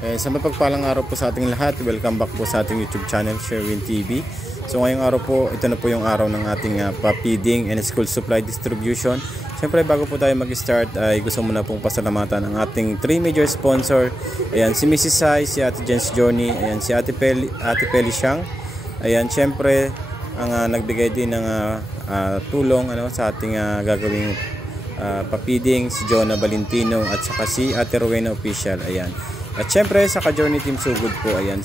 Sa mapagpalang araw po sa ating lahat, welcome back po sa ating YouTube channel, Sherwin TV. So ngayong araw po, ito na po yung araw ng ating pa-feeding and school supply distribution. Siyempre bago po tayo mag-start ay gusto muna pong pasalamatan ang ating 3 major sponsor. Ayan, si Mrs. Sai, si Ate Jen's Journey, ayan, si Ate Peli Siang. Ayan, siyempre ang nagbigay din ng tulong sa ating gagawing pa-feeding, si Jonah Valentino at saka si Ate Rowena Official. Ayan. At syempre sa Ka-Journey Team Sugod po, ayan.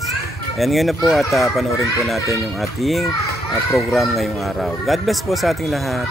Ayan ngayon na po at panoorin po natin yung ating program ngayong araw. God bless po sa ating lahat.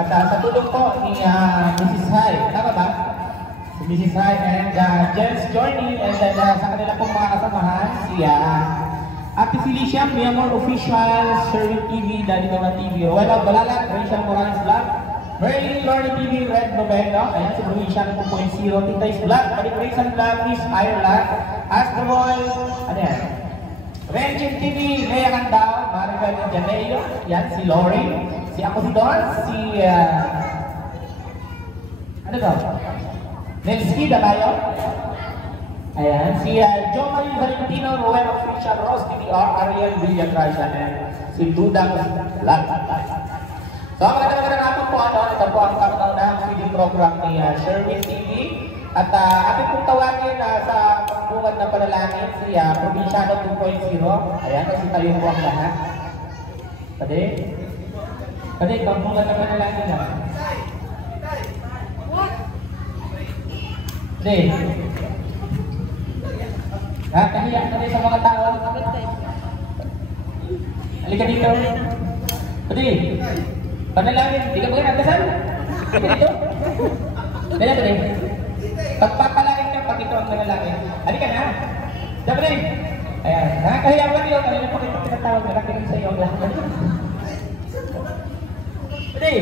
At sa tulong po ni Mrs. Hai, tama ba? Si Mrs. Hai and Jen's Journey, and then sa kanila pong mga kasamahan, si Ate Felicia, Miamor Official, Sherwin TV, Daddy Mama TV, Rowena Balalat, Rachel Morales Vlog, Merlin Lordy TV, Red Noveno, ayan si Provincial 2.0, Titay's Vlog, Balik Rachel Vlog, Miss Ireland, Astro Boy, ano yan? Renjin TV, Lea Candao, Maribel Janeo, yan si Lori, si ako si Don, si ano daw? Nelski Dalayo. Ayan, si Joe Marie Valentino, Rowena Official, Rose DDR, Ariel Villagracia, and si Dudang Lat. So magandang natin po ito po ang countdown ng feeding program ni Sherwin TV. At ating pong tawagin sa pambungad na panalangin si Provinciano 2.0. Ayan, kasi tayo po ang lahat. Pwede? Pwede, pambungad na panalangin na. Pwede. Kahiyak na rin sa mga tao. Halika dito. Pwede. Panalangin. Di ka ba nagdasal? Pwede dito. Pwede, pwede. Pagpapalangin ka, pag ito ang nanalangin. Halika na. Dapat rin. Ayan. Nakakahiyak ba yun? Kanina po kayo pinatawag. Nakakinig sa iyo ang lahat. Pwede.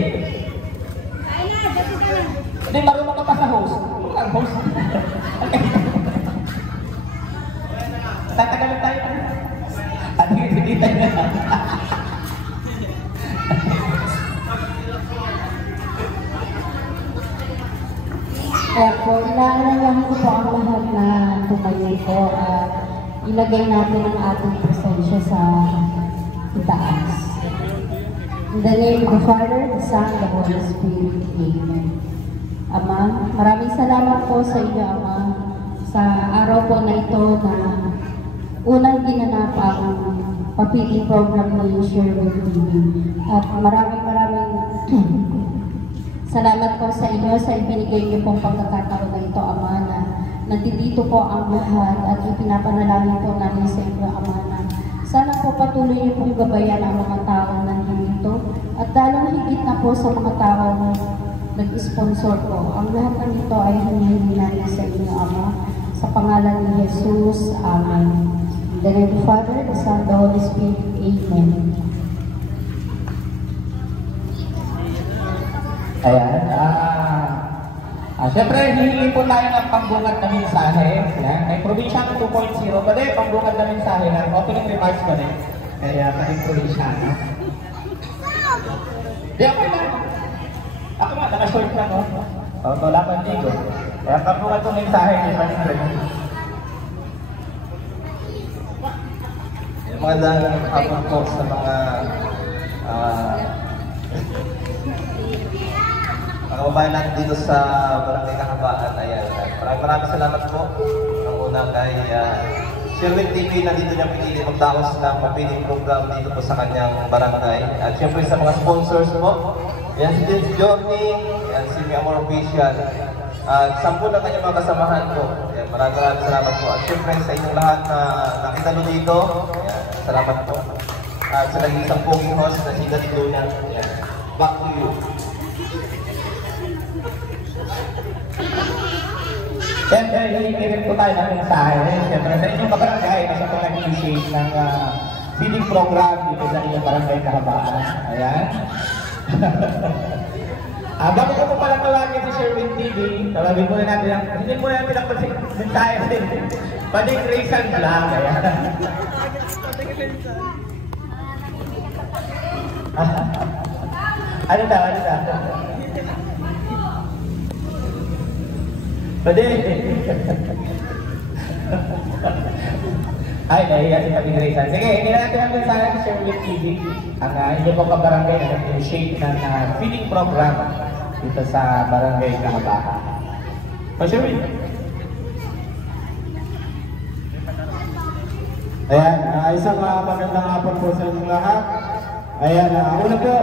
Hindi, marunong ka pa sa host. Ang host. Tatagalan tayo. At hindi tayo na. Kaya po, inaalalahan ko po ang lahat na tumayo po at ilagay natin ang ating presensya sa itaas. In the name of the Father, the Son, and the Holy Spirit. Amen. Ama, maraming salamat po sa inyo, Ama, sa araw po na ito na unang ginanap ang pa-feeding program ng Sherwin TV. At maraming salamat po sa inyo sa ibinigay niyo pong pagkakataon na ito, Ama, na nandito po ang lahat at ipinapanalangin po namin sa inyo, Ama, na sana po patuloy niyo pong gabayan ang mga tao nandito at At lalong higit na po sa mga taong nag-sponsor po. Ang lahat ng ito ay hinihingi natin sa inyo, Ama. Sa pangalan ni Jesus, Amen. In the name of the Father, the Son, the Holy Spirit, Amen. Ayan. Siyempre, hihingi po tayo ng pambungad na mensahe. Ayan. May Provinciano 2.0 pa din, pambungad na mensahe ng opening remarks pa din. Kaya, kaming Provinciano. Di ako na. Ako nga, naka-short lang, no? Wala pang ligo. Kaya pambungad ng mensahe ni Pastor. Magandang hapon po sa mga kababayan natin dito sa Barangay Kahabaan. Ayan. Maraming salamat po. Ang una kay Sherwin TV na dito niya pinili magdaos ng mapiling program dito po sa kanyang barangay. At syempre sa mga sponsors po. Yan si James Journey, yan si Miamor Official. At 10 na kanyang mga kasamahan po. Yan, maraming salamat po. At syempre sa inyong lahat na nakita nyo dito, yan, salamat po. At sa naging isang poging host na si Daddy Luna, yan, back to you. Siyempre, hihingi po tayo ng mensahe. Siyempre, sa inyong barangay, kasi po nag-initiate ng feeding program dito sa inyong barangay Kahabaan. Ayan. Bago ko po pala tawagin si Sherwin TV, tawagin muna natin ang, hindi muna natin ang mensahe din. Pading Raysan Vlog. Ayan. Ano daw? Pwede. Ay, nahiya si Pati Grayson. Sige, hindi natin ang mensahe sa Sherwin TV. Ang inyo pong kabarangay na nag-initiate ng feeding program dito sa Barangay Kahabaan. Sherwin. Ayan, isang magandang hapon po sa inyong lahat. Ayan, una po,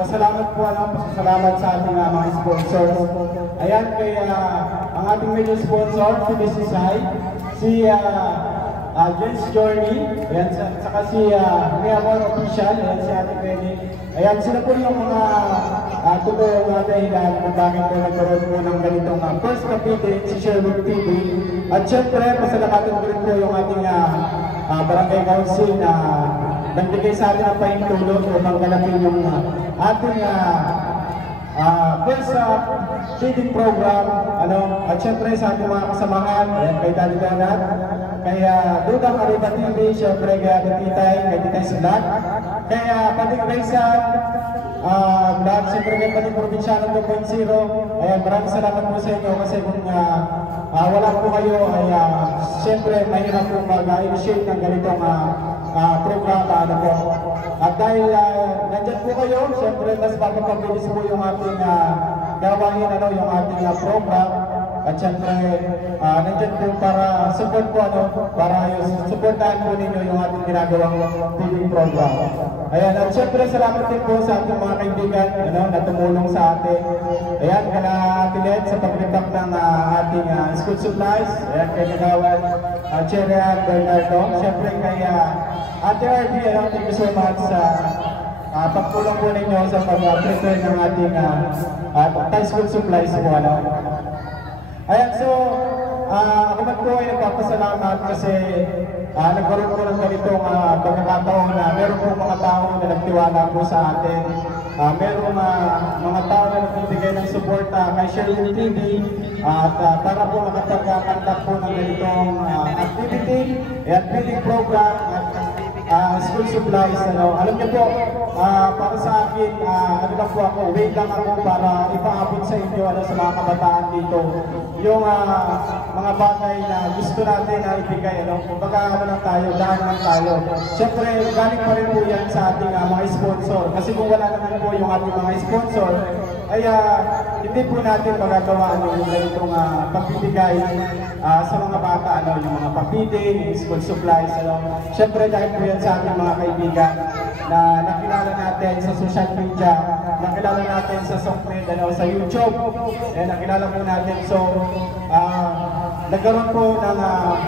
pasalamat sa ating mga sponsors. Ayan, kaya ang ating major sponsor, si Mrs. Hai, si Jens Journey, ayan, saka si Miamor Official, ayan, si Ate Penny. Ayan, sila po yung mga totoo dahilan kung bakit po nagkaroon po ng ganitong first kapitid si Sherwin TV. At syempre, pasalamatan ko rin po yung ating barangay council na nagbigay sa atin ang pahintulong upang galapin yung ating first feeding program, at syempre sa ating mga kasamahan, kay Daddy Donat, kaya Dudang Arriba TV, syempre kay Ate Titay, kay Titay Sulat, kaya Pating Raysan, lahat syempre kay Pating Provinciano 2.0, ayan, maraming salamat po sa inyo kasi kung wala po kayo ay syempre mahirap po mag-initiate ng ganitong programa po. At dahil nandyan po kayo, syempre mas mapapabilis po yung ating gawain, yung ating program. At syempre nandyan po para support po, para supportahan po ninyo yung ating ginagawang TV program. Ayan, at syempre salamat din po sa ating mga kaibigan na tumulong sa atin. Ayan, kala Tilet sa pag-repack ng ating school supplies. Ayan, kay Nagawan, Cherry at Bernardo. Syempre kay Ate RD, thank you so much sa pagtulong po ninyo sa pag-prepare ng ating Thai school supplies po. Ayan, so ako man po ay nagpapasalamat kasi nagkaroon po ng ganitong pagkakataon na meron po mga tao na nagtiwala po sa atin. Meron mga tao na nagbibigay ng suporta kay Sherwin TV at para po makapag-contact po ng ganitong activity at feeding program at school supplies. Alam niyo po, para sa akin, lang po ako, wait lang ako para ipaabot sa inyo sa mga kabataan dito yung mga bagay na gusto natin na ibigay. Kumbaga lang tayo, daan lang tayo. Siyempre, galing pa rin po yan sa ating mga sponsor. Kasi kung wala naman po yung ating mga sponsor, ay hindi po natin magagawa yung ganitong pagbibigay sa mga bata, yung mga pag-feeding, school supplies. Siyempre, dahil po yan sa ating mga kaibigan na nakilala natin sa social media, nakilala natin sa Sokmed, sa YouTube, nakilala po natin. So, nagkaroon po ng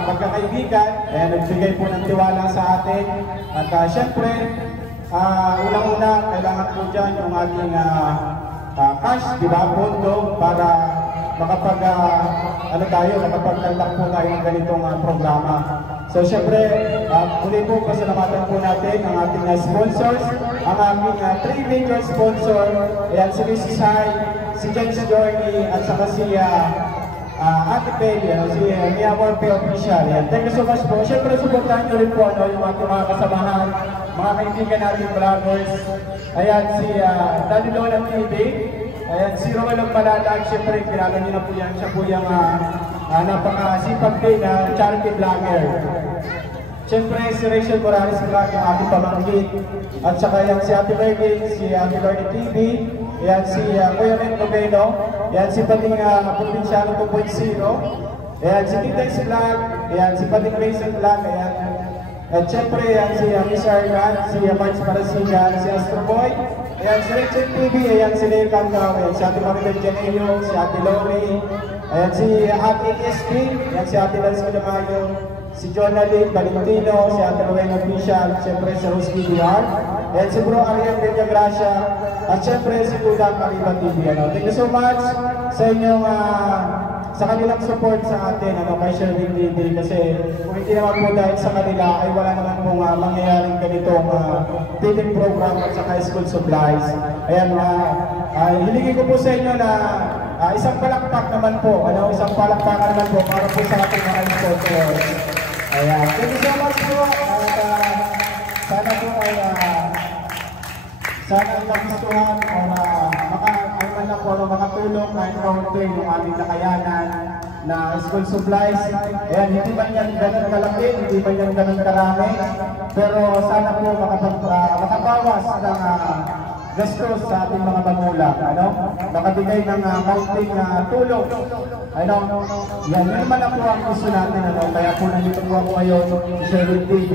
pagkakaibigan, nagbigay po ng tiwala sa atin. At syempre, unang-una, kailangan dyan yung ating cash, di ba, pondo, para makapag-conduct po tayo ng ganitong programa. So syempre, muli po pasalamatan po natin ang ating sponsors, ang aming 3 major sponsor, ayan si Mrs. Hai, si James Journey, at saka si Ate Peggy, si Miamor P. Official. Ayan. Thank you so much po. Syempre, supportahan nyo rin po yung ating mga kasamahan, mga kaibigan natin vloggers. Ayan, si Daddy Lola TV. Ayan, si Rowan ng Malalag, siyempre, kilala niyo na po yan. Siya po yung napakasipag din na charity vlogger. Siyempre, si Rachel Morales Vlog, yung ating pamangkin. At saka yan si Ate Bergin, si Ate Bergin TV. Ayan, si Kuya Ren Noveno. Ayan, si Pating Provinciano 2.0. Ayan, si Titex Vlog. Ayan, si Pating Racing Vlog. Ayan. At siyempre, ayan, si Miss Argan, si March Parasigan, si Astro Boy. Ayan, si Rachel TV, ayan, si Lea Camgao, ayan, si Ate Maribel Janello, si Ate Lori, ayan, si Ate SB, ayan, si Ate Lance Kilamayo, si Jonathan Valentino, si Ate Rowena Official, siyempre si Rose BDR, ayan, si Bro Ariel Bella Gracia, at siyempre si Tudang Kariba TV. Thank you so much sa inyong sa kanilang support sa atin, kay Sherwin TV, kasi kung hindi naman po dahil sa kanila ay wala naman pong mangyayaring ganitong feeding program at saka school supplies. Ayan, hilingin ko po sa inyo na isang palakpak naman po, isang palakpakan naman po para po sa ating mga sponsors. Ayan, thank you so much po, at sana po ay nagustuhan o makatulong kahit kaunti yung aming nakayanan na school supplies. Ayan, hindi man yan ganun kalaki, hindi man yan ganun karami, pero sana po makabawas ng gastos sa ating mga magulang, makabigay ng kaunting tulong. Yan, yun naman po ang gusto natin, kaya po nandito po ako ngayon sa Sherwin TV.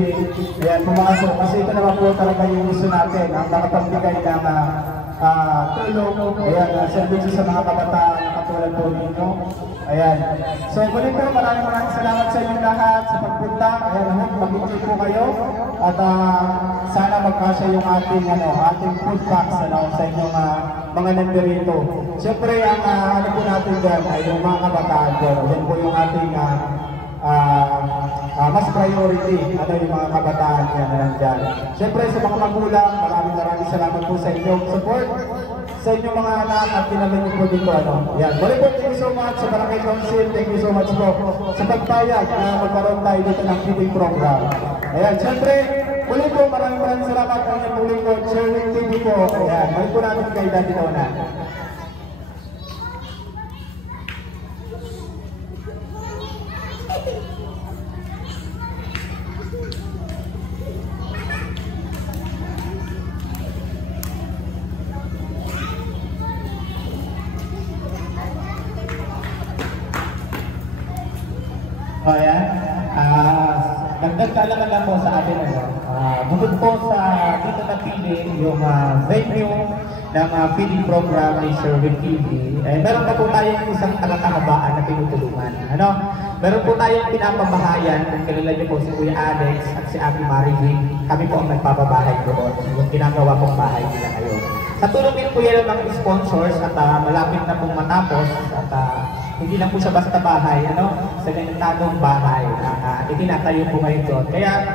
Ayan, pumasok, kasi ito naman po talaga yung gusto natin, ang makapagbigay ng tulong, ayan, services sa mga kabataan na katulad po ninyo. Ayan. So, muli po, maraming salamat sa inyong lahat sa pagpunta. Ayan, mag-enjoy po kayo. At sana magkasya yung ating food packs sa inyong mga nandirito. Siyempre, ang po natin dyan ay yung mga kabataan po. Yan po yung ating mas priority, yung mga kabataan yan na nandyan. Siyempre, sa mga magulang, maraming salamat po sa inyong support, sa inyong mga anak at pinamit po dito. Yan. Muli po, thank you so much sa Barangay Council, thank you so much po sa pagpayag na magkaroon tayo dito ng feeding program. Ayan, siyempre, muli po, maraming salamat po ng muli po, Sherwin TV po. Ayan, muli po namin kay Daddy Dona. Ayan, dagdag kaalaman lang po sa atin, bukod po sa dito napili yung venue ng feeding program ni Sherwin TV, meron pa po tayong isang taga-kahabaan na tinutulungan. Meron po tayong pinapabahayan, kung kilala niyo po si Kuya Alex at si Ate Marivin, kami po ang nagpapabahay doon, yung ginagawa pong bahay nila ngayon. Sa tulong din po yan ng sponsors at malapit na pong matapos at hindi lang po siya basta bahay, sa ganitong bahay, itinatayo po ngayon doon. Kaya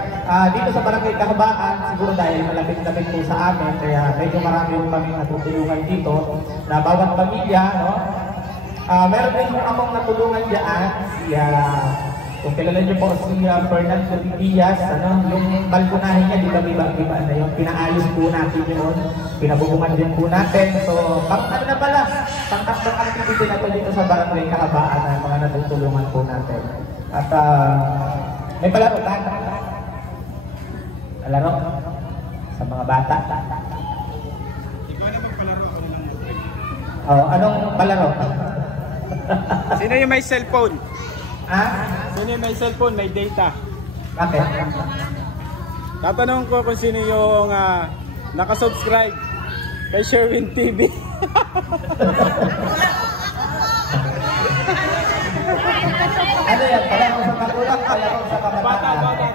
dito sa Barangay Kahabaan, siguro dahil malapit-lapit po sa amin, kaya medyo marami yung kami natutulungan dito na bawat pamilya, meron din po akong natulungan dyan, kung kilala niyo po si Fernando Diaz, yung balkonahin niya, iba na yun, pinaayos po natin yun, pinabubungan din po natin. So, parang na pala, pangtatlong activity na po dito sa Barangay Kahabaan na mga natutulungan po natin. At may palaro tayo. Palaro sa mga bata. Ikaw na magpalaro, ako na lang mag-break. Anong palaro? Sino yung may cellphone? Sino yung may cellphone, may data? Bakit? Tatanong ko kung sino yung nakasubscribe kay Sherwin TV. Ano yan? Palaro sa magulang, palaro sa kabataan. Bata.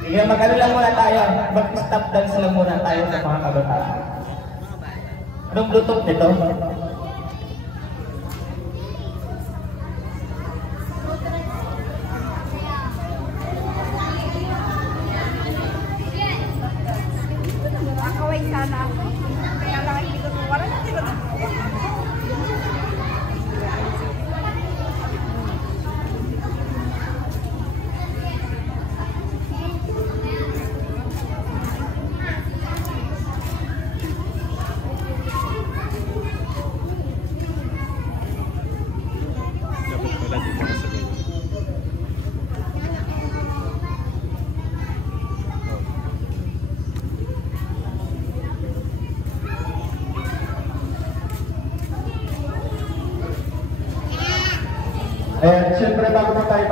Sige, mag-ano lang muna tayo. Mag-stop dance lang muna tayo sa mga kabataan. Anong Bluetooth nito? Nakaway sana ako. Kaya lang hindi ko wala na dito. Dapat pala dito ka sa gulo. Siyempre bago po tayo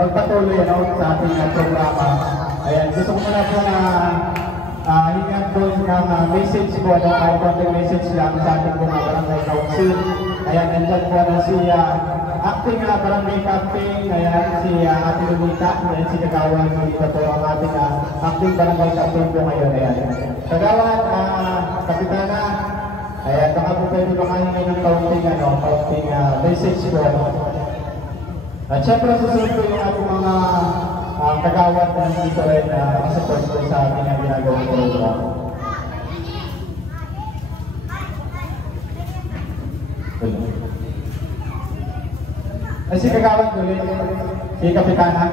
magpatuloy sa ating programa. Ayan, gusto ko muna po na hingan po ng message po, ay konting message lang sa ating mga barangay council. Ayan, nandyan po si acting barangay captain, ayan, si Ate Lunita, ayan, si Kagawan, dito po ang ating acting barangay captain po ngayon. Ayan, Kagawan, Kapitana, ayan, baka po pwede makahingi ng kaunting message po. At syempre susunod po yung ating mga kagawad na dito rin support po sa ating ginagawang program. Ay, si kagawad ulit, si Kapitana.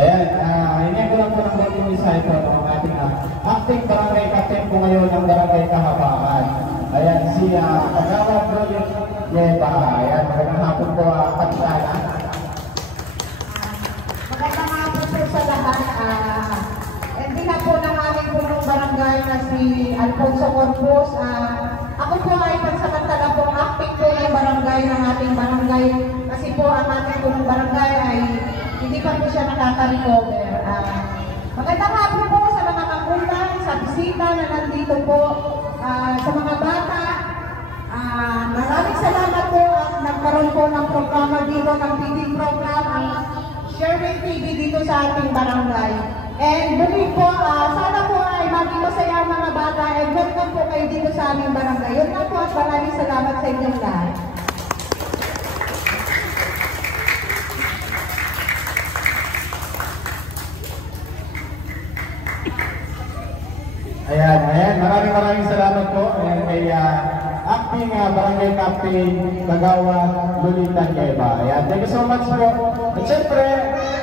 Ayan, hindi ko lang po ng dating mensahe po ng ating acting barangay captain po ngayon ng barangay Kahabaan. Ayan, si Kagawad Roland Yeba. Ayan, magandang hapon po, Kapitana. Magandang hapon po sa lahat. Hindi na po ng aming punong barangay na si Alfonso Corpus. Ako po ay pansamantala pong acting po ng barangay ng ating barangay. Kasi po ang ating punong barangay ay hindi pa po siya nakaka-recover. Magandang hapon po sa mga magulang, sa bisita na nandito po, sa mga bata. Maraming salamat po at nagkaroon po ng programa dito, ng TV program, ang Sharing TV dito sa ating barangay. And bumig po, sana po ay maging masaya ang mga bata and welcome po kayo dito sa aming barangay. Yun na po at maraming salamat sa inyong lahat. Ayan, maraming salamat po. Ayan, kay acting barangay captain Kagawad Lulitan Yeba. Ayan, thank you so much po. At syempre,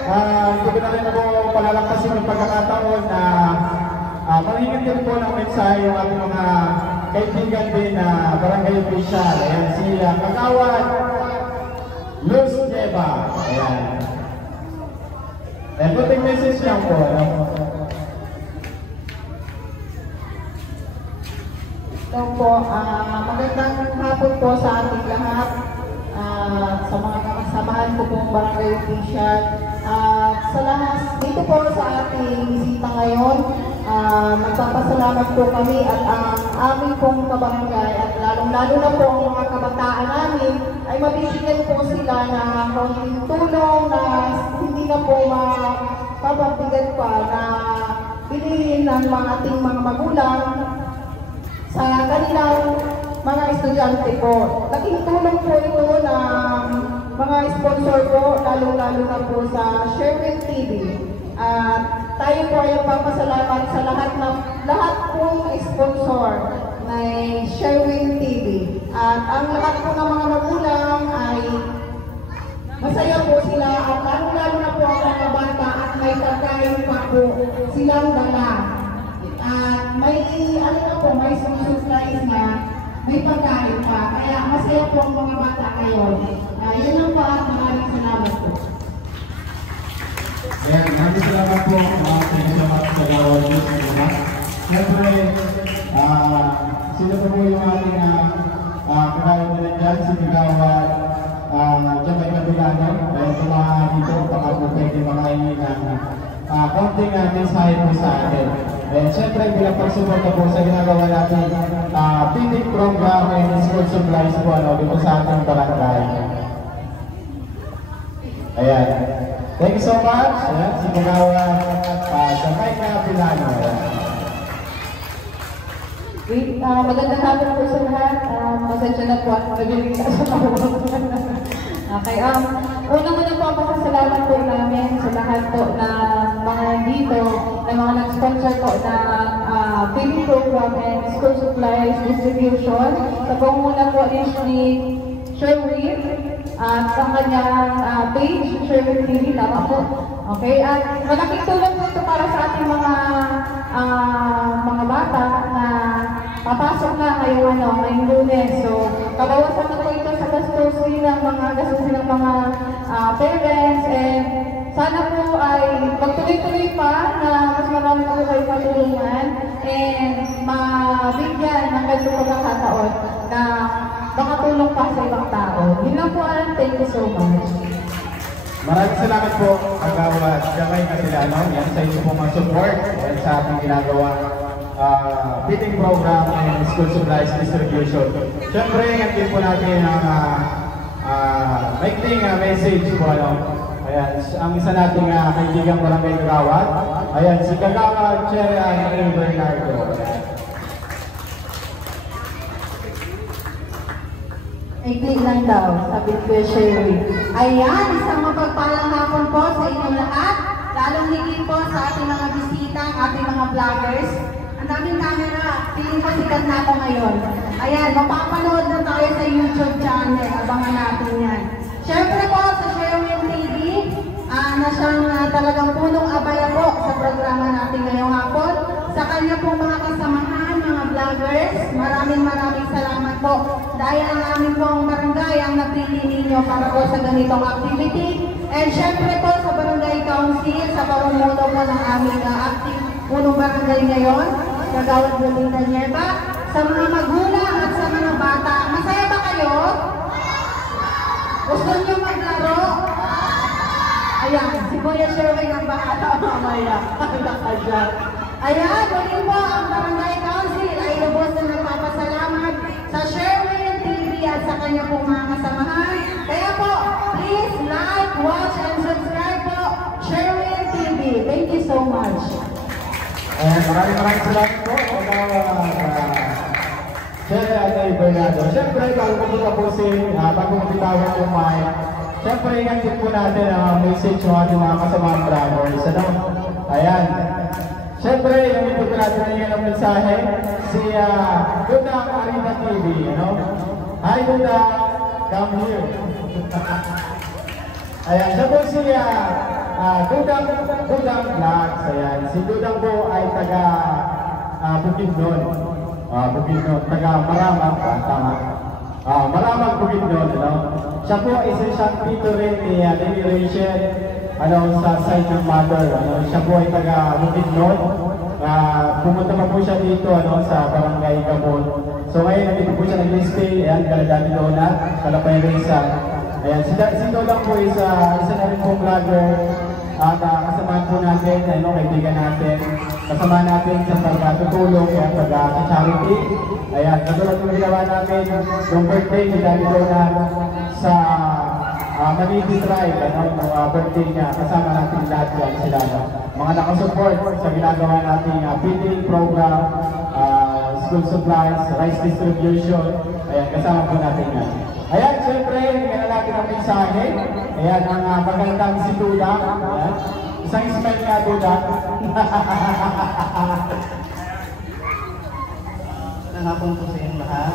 hindi ko na rin ako palalampasin yung pagkakataon na mahingan din po ng mensahe yung ating mga kaibigan din na barangay official. Ayan, si Kagawad Luz Yeba. Ayan. Ayan, buting message lang po. So po, magandang hapon po sa ating lahat, sa mga kasamahan ko pong barangay official. Sa lahat, dito po sa ating bisita ngayon, magpapasalamat po kami at ang aming pong kabarangay at lalong-lalo na po ang mga kabataan namin ay mabibigyan po sila ng konting tulong na hindi na po mapapabigat pa na bilhin ng mga ating mga magulang sa kanilang mga estudyante po. Laking tulong po ito ng mga sponsor po, lalo-lalo na po sa Sharing TV. At tayo po ay papasalamat sa lahat pong sponsor ng Sharing TV. At ang lahat po ng mga magulang ay masaya po sila at lalo-lalo na po ang mga bata at may pagkain pa po silang dala. At may supplies na may pagkain pa. Kaya masaya po ang mga bata ngayon. Yun lang po at maraming salamat po. Ayan, maraming salamat po. Salamat sa Kagawad Luz Yeba. Siyempre, sino po yung ating kagawad na dyan, si Kagawad Jamay Kabilano. Dahil sa mga dito, baka po pwede makahingi ng konting mensahe po sa atin. And syempre, bilang pagsuporta po sa ginagawa natin feeding program and school supplies po dito sa ating barangay. Ayan. Thank you so much. Ayan, si Magawa sa Mike Pilano. Magandang hapon po sa lahat. Pasensya na po at magaling ka sa tawag. Okay, unang-una po ang pasasalamat po namin sa lahat po na mga dito, na mga nag-sponsor po na feeding program and school supplies distribution. Sa panguna po is ni Sherwin at sa kanyang page, Sherwin TV, tama po. Okay, at malaking tulong po ito para sa ating mga bata na papasok na ngayong Lunes. So, kabawasan na po ito sa gastusin ng mga parents, and sana po ay magtuloy-tuloy pa na mas marami po kayo matulungan and mabigyan ng ganito pagkakataon na makatulong pa sa ibang tao. Yun lang po, thank you so much. Maraming salamat po, Agawa. Kamay na sila, yan sa inyo pong support sa ating ginagawa feeding program and school supplies distribution. Siyempre, ngayon po natin ang maikling message po. Ayan, ang isa nating kaibigang barangay Kagawad. Ayan, si Kagawad Cherry Bernardo. Maikling lang daw, sabi ko Sherry. Ayan, isang mapagpalang hapon po sa inyong lahat, lalong higit po sa ating mga bisita, ating mga vloggers. Ang daming camera, feeling ko sikat na ako ngayon. Ayan, mapapanood na tayo sa YouTube channel, abangan natin yan. Siyempre po sa Sherwin TV, na siyang talagang punong abaya po sa programa natin ngayong hapon. Sa kanya pong mga kasamahan, mga vloggers, maraming salamat po. Dahil ang aming pong barangay ang napili ninyo para po sa ganitong activity. And syempre po sa Barangay Council, sa pamumuno po ng aming active punong barangay ngayon, Kagawad Bulinda Nieva, sa mga magulang at sa mga bata. Masaya ba kayo? Gusto nyo maglaro? Ayan, si Kuya Sherwin ang bahala mamaya. Ayan, muli po ang Barangay Council ay lubos na nagpapasalamat sa Sherwin TV at sa kanya pong mga kasamahan. Kaya po, please like, watch, and subscribe po Sherwin TV. Thank you so much. Maraming salamat po. Cherry Bernardo. Siyempre, bago ko tapusin, bago ko bitawan yung mic, siyempre, ingatid po natin ang message ng ating mga kasamang brothers. Ayan. Siyempre, ingatid po natin ngayon ang mensahe, si Dudang Arriba TV. Hi, Dudang. Come here. Ayan, siya po si Dudang Vlogs. Ayan, si Dudang po ay taga Bukidnon. Bukidnon, taga Maramag, tama. Maramag Bukidnon, Siya po isa siyang tito rin ni Rachel, sa side ng mother. Siya po ay taga Bukidnon. Pumunta pa po siya dito, sa Barangay Gabon. So ngayon, dito po siya nag-stay. Ayan, Kaladami Donat, Kalapay Rizal. Ayan, si Dudang po isa na rin po vlogger. At kasama po natin, kaibigan natin, kasama natin sa pagtutulong at pag-charity. Ayan, katulad yung ginawa natin yung birthday ni Daddy Donat sa Maniti Tribe, birthday niya, kasama natin lahat yan sila. Mga nakasupport sa ginagawa nating feeding program, school supplies, rice distribution. Ayan, kasama po natin yan. Ayan, siyempre, kaya natin ang mensahe. Ayan, ang magandang si Duda. Ayan. Isang smile nga, Duda. Magandang hapon po sa inyong lahat.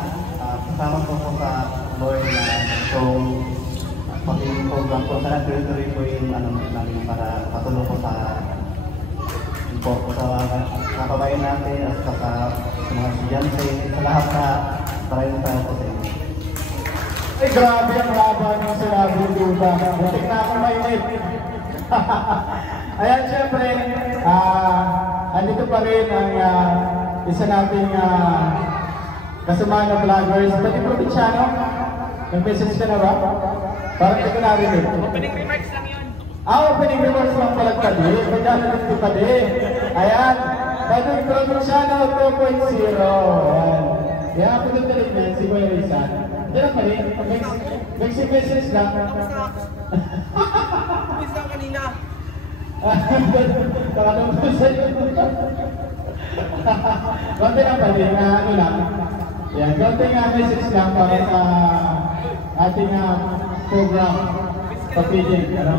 Kasama po sa Lord na pag-ibig program po. Sana tuloy-tuloy po yung namin para patulong po sa kababayan natin at sa mga estudyante, sa lahat na maraming salamat po sa inyo. Ay, grabe ang haba ng sinabi ng Duda. Butik na ako mainit. Ayan, syempre, andito pa rin ang isa nating kasama ng vloggers. Pwede probinsyano? Nag-message ka na ba? Parang ito narinig. Opening remarks lang yun. Opening remarks lang pala pali. Pwede na rin pali. Ayan, Dating Provinciano 2.0. Ayan. Kaya ako doon na rin yan, si Kuya Rizal. Diyan pa rin, basic message lang. Miss lang kanina. Nakalungkot sa iyo. Konti lang pa rin, ano lang. Yan, konti nga message lang para sa ating program papiling. Ano?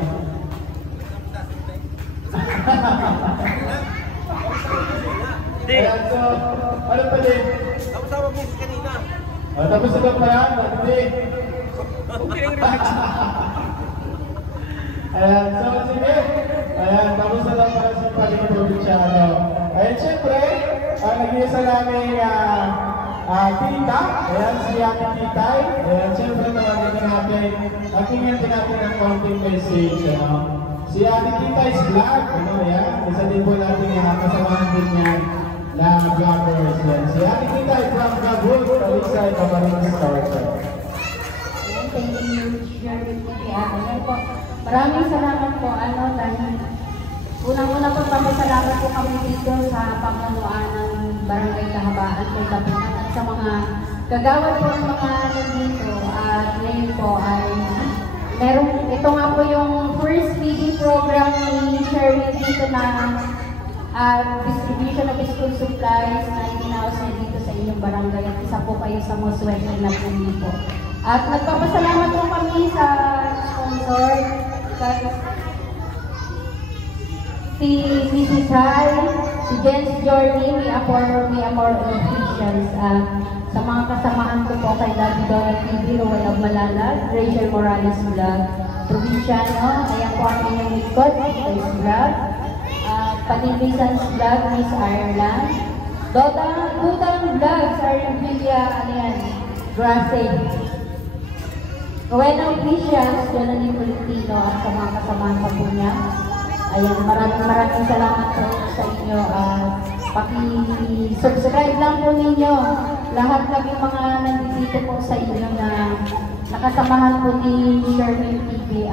Ayan, so, ano pa din? Tapos tawag mo si kanina. Tapos na ba pala? Hindi. Okay lang relax. Ayan, so sige. Ayan, tapos na lang pala si Paling Provinciano. Ayan, syempre, nag-iisa namin tita. Ayan, si Ate Titay. Ayan, syempre, tawagin na natin. Nakingin din natin ang konting message. Si Ate Titay's vlog. Ayan, isa din po natin yung kasamahan din yan na vloggers. Ayan, si Ate Titay from Gabon. Talisay, Camarines Starter. Thank you, Sherwin TV. Ayan po. Maraming salamat po. Dahil unang-una po salamat po kami dito sa pamumuan ng Barangay Kahabaan, kay Kapitan at sa mga kagawad po ng mga nandito. At ngayon po ay ito nga po yung first feeding program ni Sherwin dito na distribution of school supplies na itinaos niya dito sa inyong barangay. At isa po kayo sa most welcome na po. At nagpapasalamat po kami sa sponsor, si Mrs. Hai, si Jens Journey, may Amor Officials, sa mga kasamahan ko po kay Daddy Donald TV, Rowan of Malala, Rachel Morales Vlog, Provinciano, ayan po ang inyong likod, Miss Vlog, Patindisan's Vlog, Miss Ireland, Dudang Vlogs, Arian Villa, Grasse, Rowena Officials, Jonathan Politino, at sa mga kasamahan pa po niya. Ayan, maraming salamat sa inyo. Paki-subscribe lang po ninyo. Lahat kami mga nandito po sa inyo na nakasamahan po ni Sherwin TV.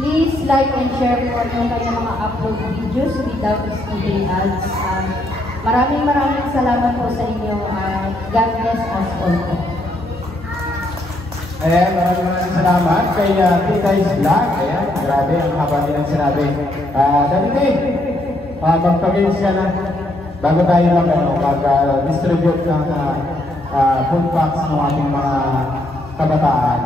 Please like and share po yung kanyang mga upload videos without skipping ads. Maraming salamat po sa inyo. God bless us all po. Ayan, maraming salamat kay Titay's Vlog. Ayan, grabe, ang haba nilang sinabi. Dati, magpag-games ka na bago tayo mag-distribute ng food packs ng ating mga kabataan.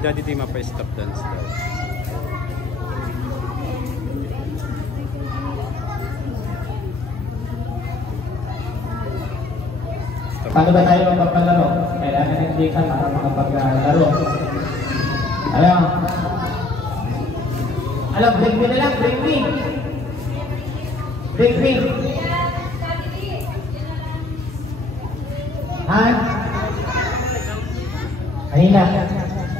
Daddy Tima pa stop dance daw. Paano ba tayo magpapalaro? Kailangan hindi ka para makapaglaro. Alam, bring me na lang, bring me. Bring me. Ha? Kanina.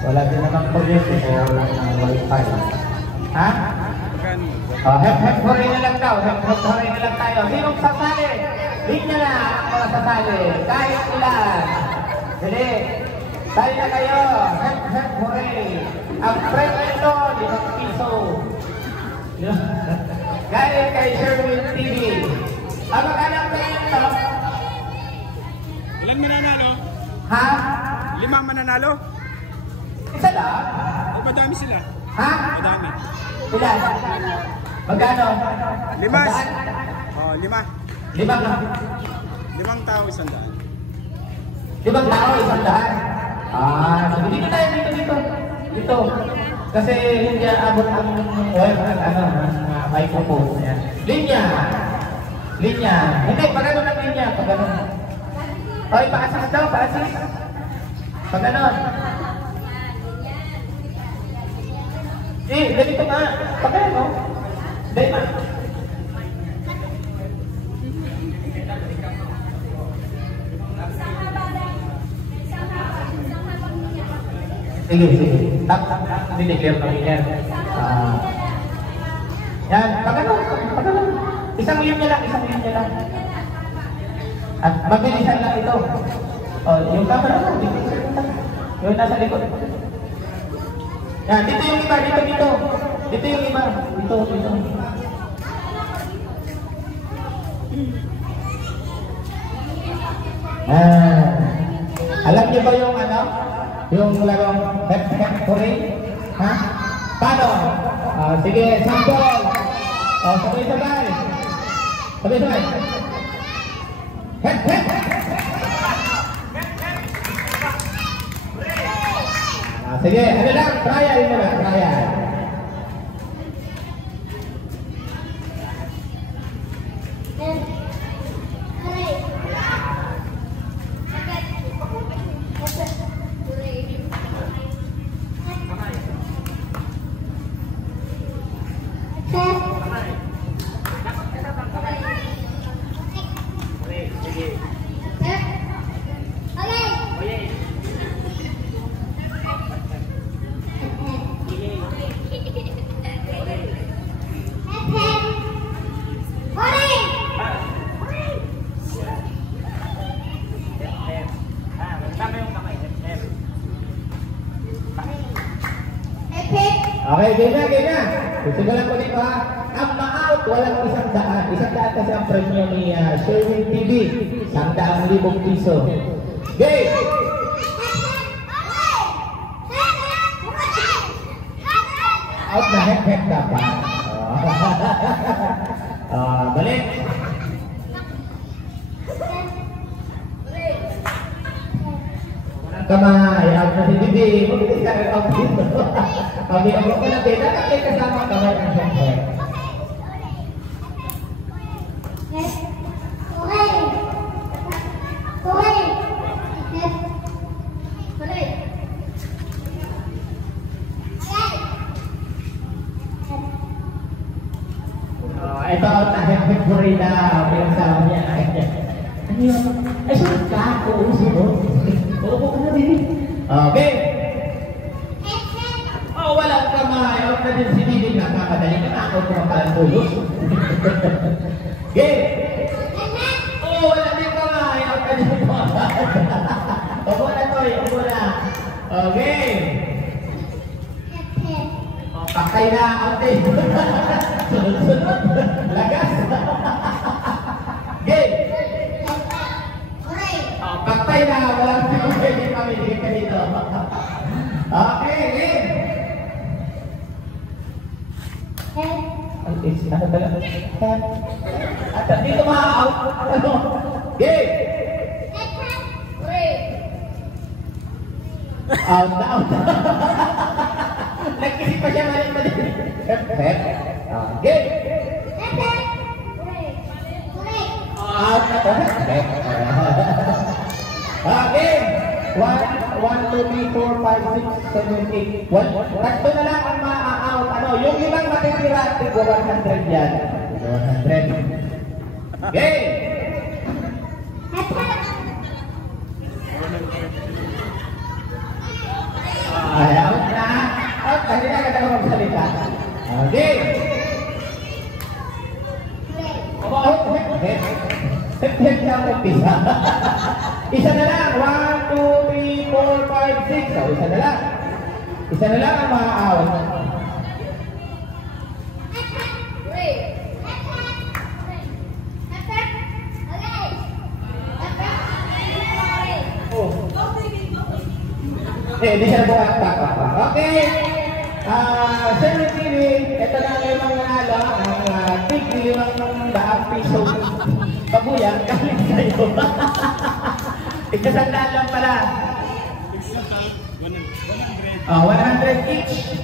Wala din naman kuryente o walang wifi. Ha? Hep-hep hooray na lang daw. Hep-hep hooray na lang tayo. Sinong sasali? linya na ang mga sasali. Kahit ilan. Dali. Sali na kayo. Hep, hep, hooray. Ang premyo ito, 5 piso. Galing kay Sherwin TV. Ang mag-anak na ito. Ilan mananalo? Ha? 5 mananalo? Isa lang? O madami sila? Ha? Madami. Ilan? Magkano? 5. Oh, 5. 5 na. 5 tao, 100. 5 tao, 100. Ah, sige, dito tayo, dito. Dito. Kasi hindi abot ang microphone. Ayan. Linya. Hindi, pagano ng linya. Pagano. Oy, paasis daw, paasis. Pagano. Ganito nga. Pagano. Hindi, ma. Sige. Dineclare kami yan. Yan, pagano. Isang linya lang. At mabilisan lang ito. Yung camera mo, yung nasa likod. Yan, dito yung iba, dito. Dito yung iba, dito. Alam niyo ba yung yung larong hep hooray? Ha? Paano? Sige, sample. Sabay-sabay. Hep. Sige, ano lang, trial mo lang, trial. Okay, ganyan. Simulan ko dito ha. Ang ma-out, walang 100. 100 kasi ang premyo ni Sherwin TV. 100,000 piso. Okay! Out na hek dapat. Balik. Kamay, out na si Bibi. Mabilis ka rin out dito. Kami ang mga natin, nakakay kasama kamay ang hek. Ito out na hek hooray na pinagsawa niya. Ano yun? Ay, sunod ka. Sunod. Uupo ka na din. Okay. Walang kamay. Out na din si Bibi. Nakapadali ka na. Ako kumapalang tulos. Okay. Walang din kamay. Out na din si Bibi. Upo na to. Upo na. Okay. Pakay na. Okay. Sunod-sunod. Lagas. Okay. Paktay na, walang pwede pamili ka dito. Okay, game. At dito ma-out. Game. Out na, out. Nagkisip pa siya mali. Game. Out na to. Okay. 1, 2, 3, 4, 5, 6, 7, 8. Tatlo na lang ang ma-out. Yung limang matitira, 100 yan. 100. Okay. Out na. Out. Kasi na ka na magsalita. Okay. Out. mag-umpisa. Isa na lang. 1, 2, 3, 4, 5, 6. So, isa na lang. Isa na lang ang maaawat. Hindi siya buhat pa. Okay. Sir TV, ito na limang nanalo. Ang tig 500 piso. Kabuyan, kahit sa'yo. Ikasandaan lang pala. 100 each.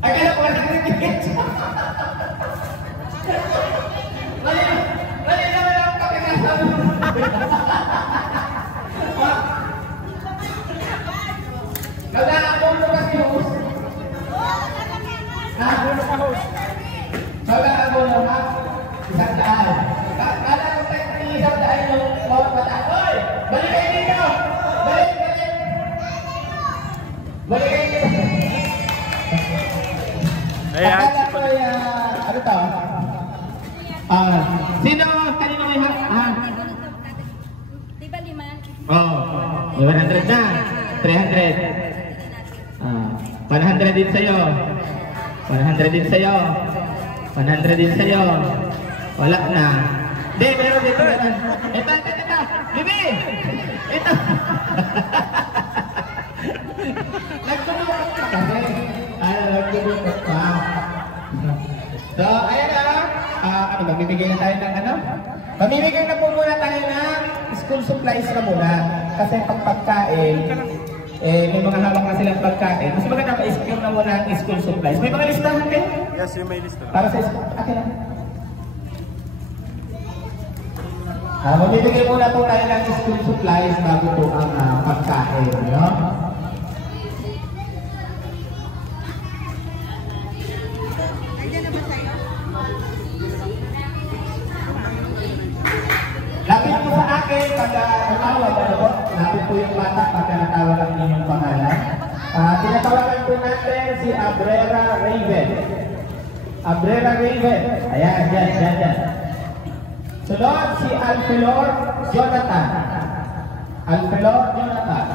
Ay, kaya po 100 each. Mali naman ang kapikasal. Nagdaan mo kasi host. Nagdaan mo na ha? Isang daan. Kala ko tayo isang daan yung bawat bata. Hoy! Balik kayo dito! Balik! Balik kayo dito! Akala ko ay, ano to? Sino? Kanino may Diba 5? Oh, 100 na. 300. 100 din sa'yo. 100 din sa'yo. 100 din sa'yo. Wala na. Hindi, meron dito. Ito. Bibi! Ito. Nagtumukot ka kasi. Nagtumukot ka. So, ayan na. Magbibigay na tayo ng ano? Mamimigay na po muna tayo ng school supplies na muna. Kasi pag pagkain, may mga hawak na silang pagkain. Mas maganda pa-screen na muna ang school supplies. May mga listahan kayo? Yes, yung may lista. Para sa school. Okay lang. Mamibigay muna po tayo ng school supplies bago po ang pagkain. No? Lapit po sa akin pag natawag, lapit po yung bata pagka natawag ang inyong pangalan. Tinatawagan po natin si Abrera Raven. Abrera Raven. Ayan, dyan. Sunod si Alpelor Jonathan. Alpelor Jonathan.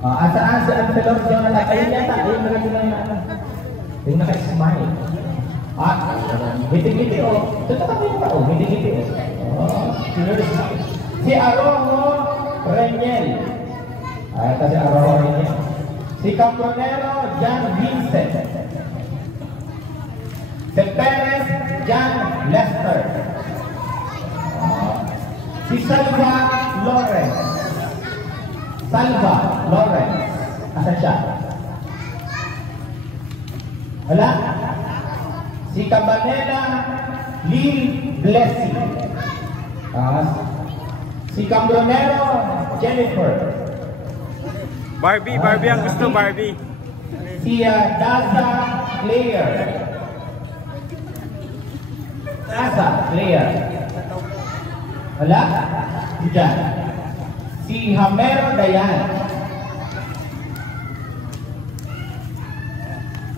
Asaan si Alpelor Jonathan? Ayun yata, ayun nagagawin na yung naka-smile. Ngiti-ngiti o. Totoo mo ba o? Ngiti-ngiti o. Si Arojo Reniel. Ito si Arojo Reniel. Si Cambronero Jan Vincent. Si Perez Jan Lester. Si Salva Lawrence. Salva Lawrence. Asan siya? Wala? Si Cabanela Lil Blessing. Si Cambronero Jennifer. Barbie ang gusto, Barbie. Si Daza Claire. Daza Claire. Wala? Diyan. Si Hamero Dayan.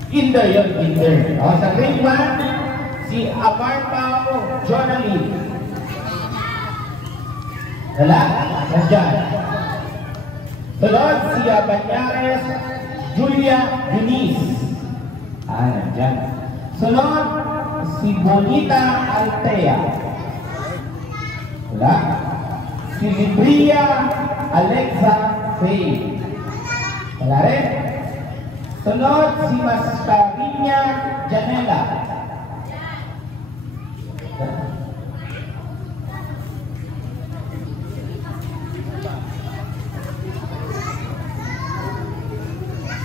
Kinder yun, Kinder. Sa grade 1, si Amartao Jonalie. Wala? Nandiyan. Sunod, si Banyares Julia Eunice. Nandiyan. Sunod, si Bonita Altea. Wala? Si Libria Alexa Faye. Wala rin? Sunod, si Mascarina Janela.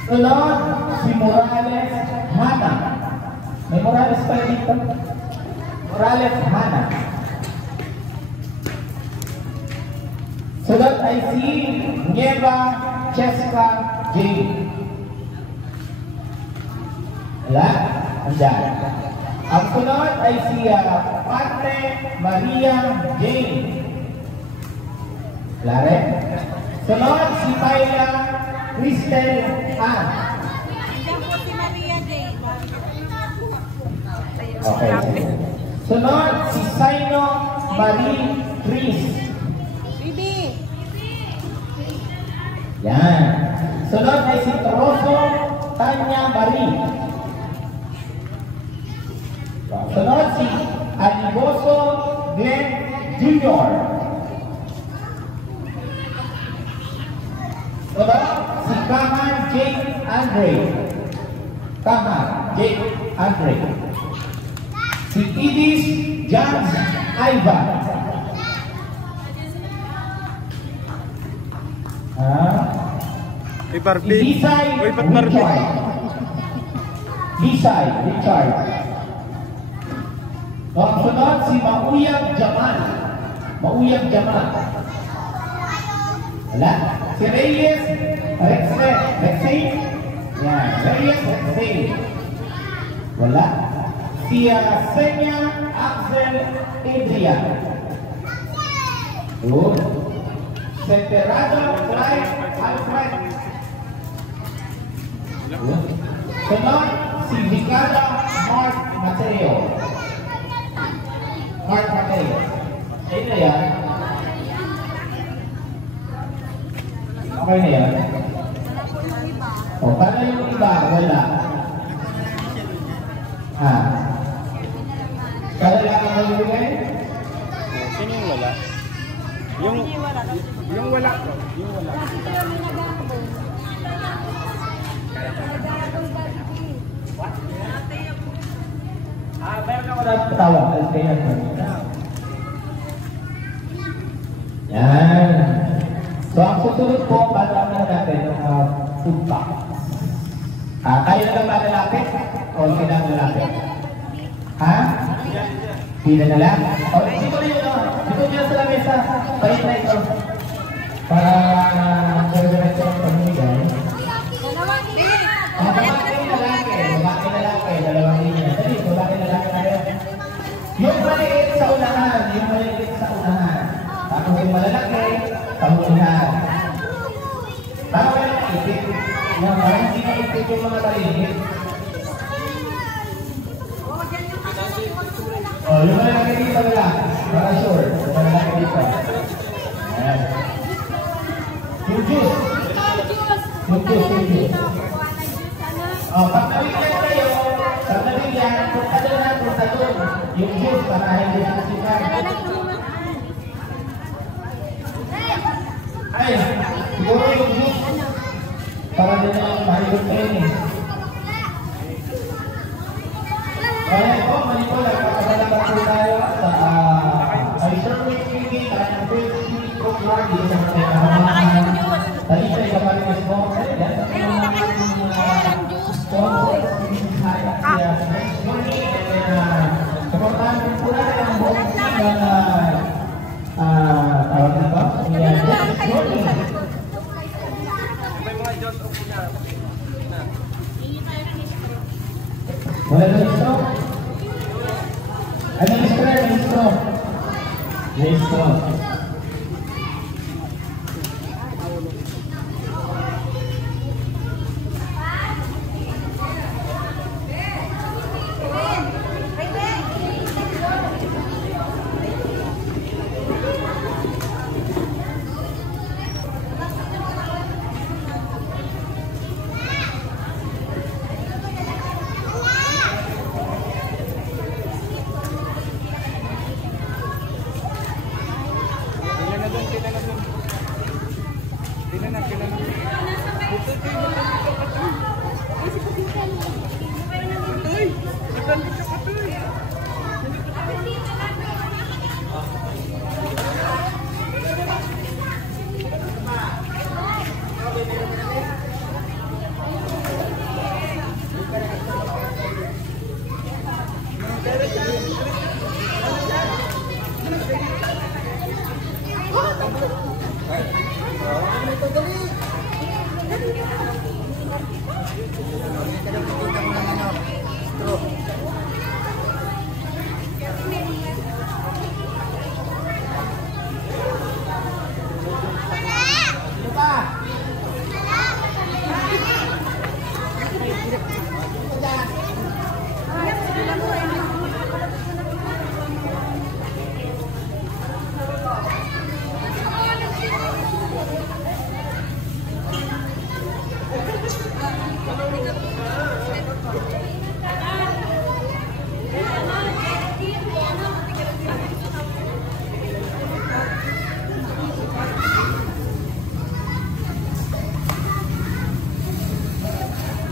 Sunod, si Morales Hana. May Morales pala dito. Morales Hana. Sunod ay si Nieva Cheska J. Wala? Andyan. Ang sunod ay si Patre Maria Jane. Wala rin? Sunod si Paila Cristel Ann. Nandiyan po si Maria Jane. Okay. Sunod, si Saino Marie Chris. Yan. Sunod ay si Toroso Tanya Marie. Sunod si Aliboso Glenn Jr. Sunod si Kahan Jake Andre. Kahan Jake Andre. Si Idis Jans Ivan. Uy, Barbie. Lisay Uy, ba't Barbie? Richard. Lisay Richard. Ang sunod si Mauyang Jamal. Mauyang Jamal. Wala. Si Reyes Rexay. Yan. Reyes Rexay. Wala. Si Senya Axel Adrian. Good. Separado Clyde Alfred. Good. Sunod, si Vicada Mark Mateo. Mark Mateo. Ayun na yan. Okay na yan. O, paano yung iba? Wala. Kaya lang ang nalibigay? Sino yung wala? Yung wala. Yung wala. Meron ako na patawag. Yan. So, ang susunod po, patawag na natin yung food pack. Kayo na lang ba lalapit? O sila ang lalapit? Ha? Sila na lang? O, dito rin yun. Dito nyo sa lamesa. Pahit na ito. Para diretso ang pamimigay. Babae na lalaki. Dalawang linya. Dali, babae na lalaki tayo. Yung maliit sa unahan. Tapos yung malalaki, sa unahan. Para wala na isip. Para hindi na isip yung mga maliit. O, yung malalaki dito nila. Para sure. Yung malalaki dito. Ayan. Yung juice. O, pag nabigyan kayo, punta doon. Yung juice, para hindi na sikat. Ay, siguro yung juice. Para din na mahigot kayo eh. Kaya po, manipula, kapagalaman po tayo sa ay Sherwin TV, kanyang Facebook program, dito sa mga kamahan. Tali sa ikapali ng sponsor, yan sa mga sponsors, kaya supportahan din po natin ang buong team na tawag na ba? Wala registro? Ano registro? Registro.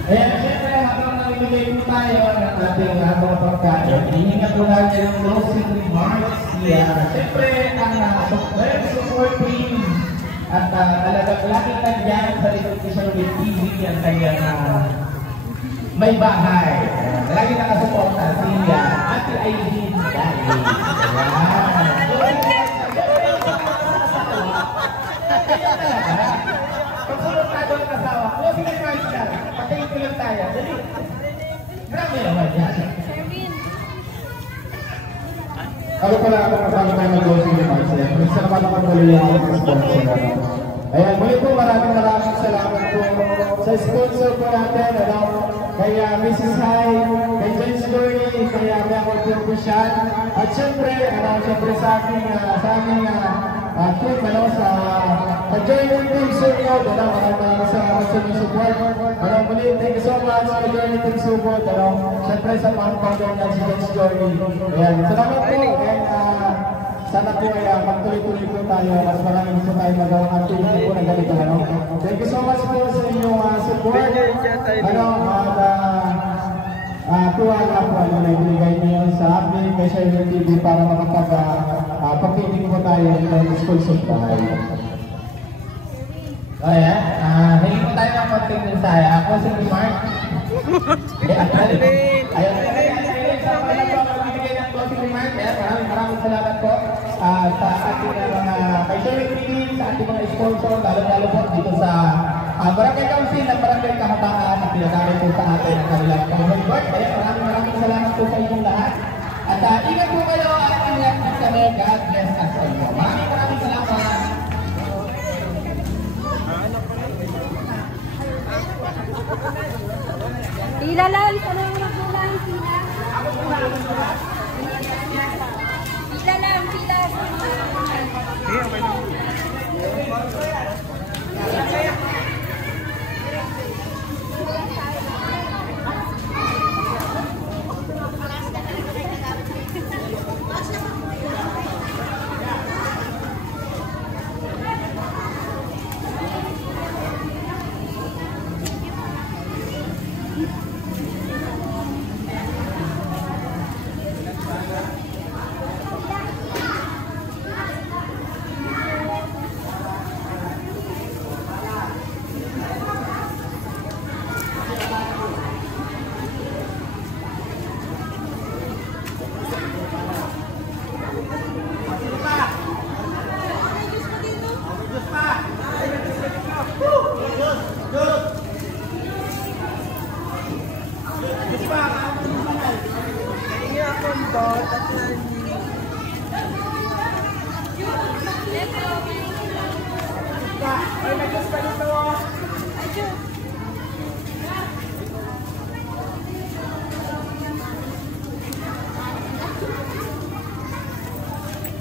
Ayan, siyempre, habang namimigay po tayo ng ating mga pagkain, hihinga po natin ng closing remarks. Siyempre, ang support team at talagang laging nandiyan sa Resolution with TV ang kanyang may bahay. Lagi nakasuporta siya, Ate Aileen Dali. Pagsunod tayo ng asawa, closing remarks lang. Patayin ko lang tayo. Dali. Grabe naman yan. Ako pala ako kasama tayo mag-closing remarks. Isa naman ako muli yung mga sponsor. Ayan, muli po maraming salamat po sa sponsor po natin, kay Mrs. Hai, kay James Journey, kay Miyako Purpusyan, at syempre sa aming team, sa Journey Team Sugod, maraming salamat sa inyong support. Muli, thank you so much sa Journey Team Sugod, syempre sa mga pag-down na si James Journey. Ayan, salamat po, and sana po ay magtuloy-tuloy po tayo, mas maraming gusto tayo magawang activity po na ganito. Thank you so much po sa inyong support. Tuwa nga po na ibigay niyo sa amin kay Sherwin TV para makapag-papiling po tayo ng school supply. Ayan, hindi po tayo ng konting mensahe. Ako si Mark. Ayan, maraming salamat po sa ating mga kay Sherwin TV, sa ating mga sponsor, lalo-lalo po dito sa Barangay Council ng Barangay Kahabakan na pinagdari po sa atin ang kanilang pag-report. Kaya maraming salamat po sa inyong lahat. At ingat po kayo at ingat po kami. God bless us sa inyo. Maraming salamat. Pila lang, sana mo lang pila. Pila lang, pila.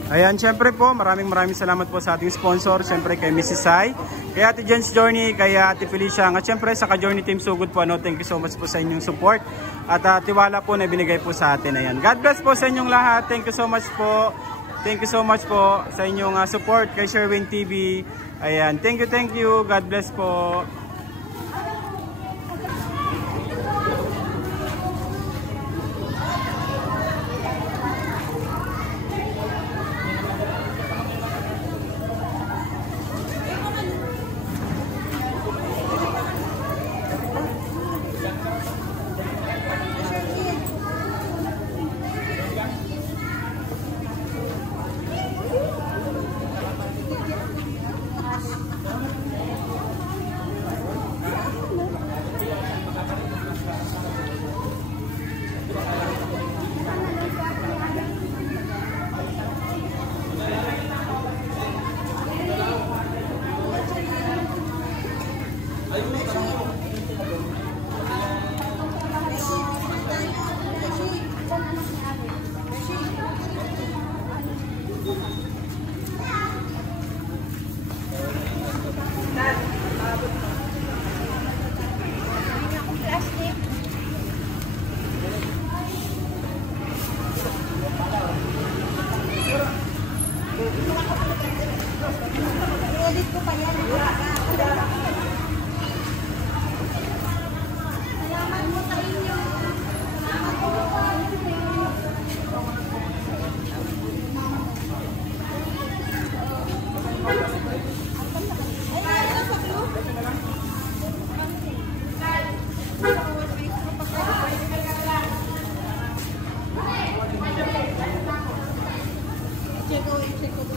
Ayan, syempre po, maraming salamat po sa ating sponsor, syempre kay Mrs. Hai, kay Ate Jen's Journey, kay Ate Felicia, at syempre sa Ka-Journey Team Sugod po, thank you so much po sa inyong support at tiwala po na binigay po sa atin. Ayan, God bless po sa inyong lahat. Thank you so much po. Thank you so much po sa inyong support kay Sherwin TV. Ayan, thank you. God bless po. I-edit ko pa yan. Salamat mo sa inyo. Salamat po sa inyo. Check ko